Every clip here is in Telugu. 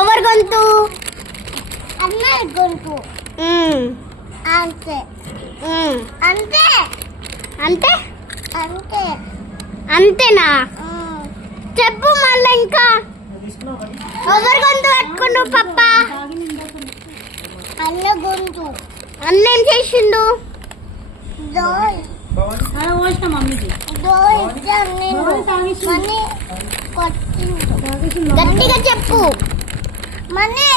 ఎవరి గొంతు? అన్నయ్య గొంతు. అంతే అంతే అంతే అంతే అంతేనా? చెప్పు మళ్ళీ ఇంకా. ఎవరి గొంతు పట్టుకుండు పప్ప? అన్న గొంతు. అన్న ఏం చేసిండు? దోయ్ గట్టిగా చెప్పు. మనీ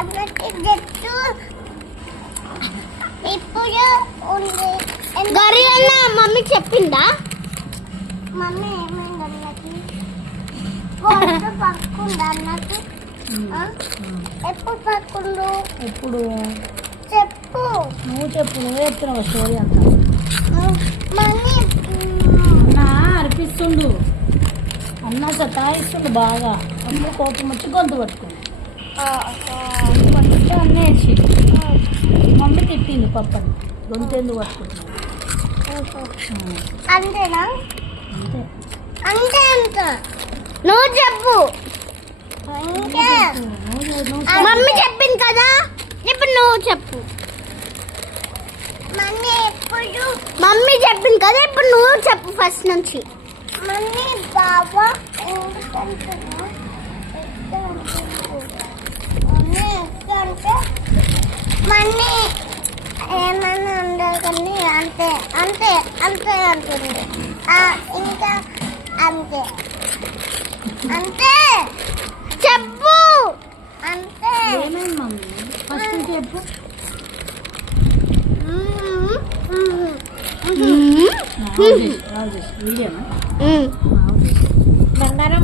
అన్నట్టు జట్టు ఇప్పుడు ఉంది. గరిలన్న మమ్మీ చెప్పిందా? మమ్మీ ఏమైంది అన్నకి గొంతు పక్కుంది అన్నకి. ఎప్పుడు పక్కుండు? ఎప్పుడు చెప్పు. నువ్వు చెప్పు, నువ్వు చెప్తున్నావు స్టోరీ అంతా. మనీ అన్న అర్పిస్తుండు, అన్న సతాయిస్తుండు బాగా. అప్పుడు కోపం వచ్చి గొంతు పట్టుకుంది. గొంతు పట్టుకుంటే అన్న ఏడ్చి మమ్మీ తిట్టింది పప్పని, గొంతు ఎందుకు పట్టుకుంటున్నావు. అంతేనా? అంతే అంతే అంత. నువ్వు చెప్పు. అంతే మమ్మీ చెప్పింది కదా, ఇప్పుడు నువ్వు చెప్పు. మనీ ఎప్పుడు మమ్మీ చెప్పింది కదా, ఇప్పుడు నువ్వు చెప్పు ఫస్ట్ నుంచి. మనీ బాబా అంటే మనీ ఏమన్నా ఉండదు కానీ అంతే అంతే అంతే అంటుంది. ఇంకా అంతే అంతే చెప్పు. అంతే. ఏమైంది మమ్మీ ఫస్ట్ నుంచి చెప్పు. రాజేష్ వీడియోనా? బంగారం